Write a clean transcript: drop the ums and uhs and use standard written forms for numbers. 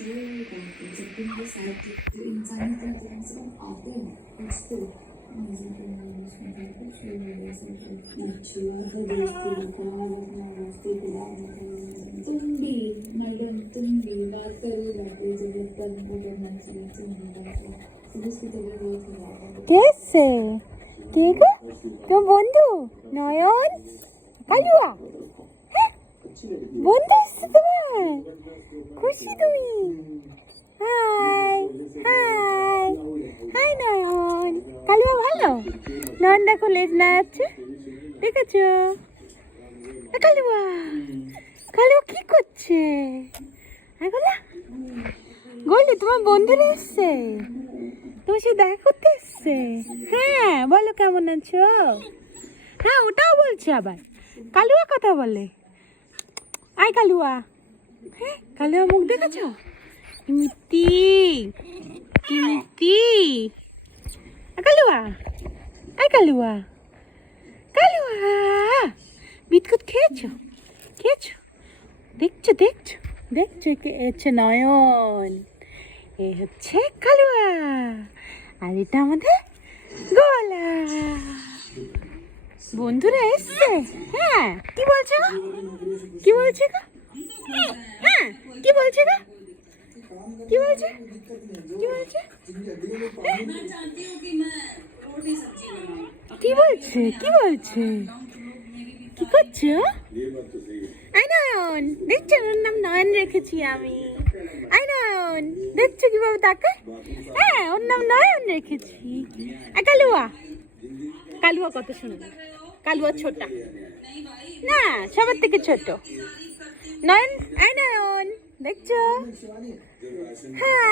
কে এসছে? কে গো? তোমার বন্ধু নয়ন? কালুয়া? হ্যাঁ, বন্ধু এসছে তোমার? খুশি তুমি? হাই হাই হাই নয়ন। কালুয়া ভালো? নয়ন দেখো লেজ নাড়াচ্ছে, দেখেছো? কালুয়া, কালুয়া কি করছে? গোল্ডি তোমার বন্ধুরা এসছে, তোমার সাথে দেখা করতে এসছে। হ্যাঁ বলো কেমন আছো? হ্যাঁ ওটাও বলছে, আবার কালুয়া কথা বলে। আয় কালুয়া। হ্যাঁ কালুয়া মুখ দেখেছো? মিত্তি কি মিত্তি? কালুয়া, আয় কালুয়া, কালুয়া বিস্কুট খেয়েছো? খেয়েছো? দেখছো দেখছো দেখছো, কে হচ্ছে নয়ন, এ হচ্ছে কালুয়া, আর এটা আমাদের গোলা। বন্ধুরা এসছে। হ্যাঁ কি বলছে গো? কি বলছে গো? হ্যাঁ কি বলছে গো? কি বলছে? কি বলছে? কি বলছে? কি বলছে? কি করছো? আই নয়ন, দেখছো ওর নাম নয়ন রেখেছি আমি। আই নয়ন, দেখছো কিভাবে তাকে? হ্যাঁ ওর নাম নয়ন রেখেছি। কালুয়া, কালুয়া কত সুন্দর। কালুয়া ছোটা না, সবার থেকে ছোট। নয়ন, আই নয়ন, দেখছো? হ্যাঁ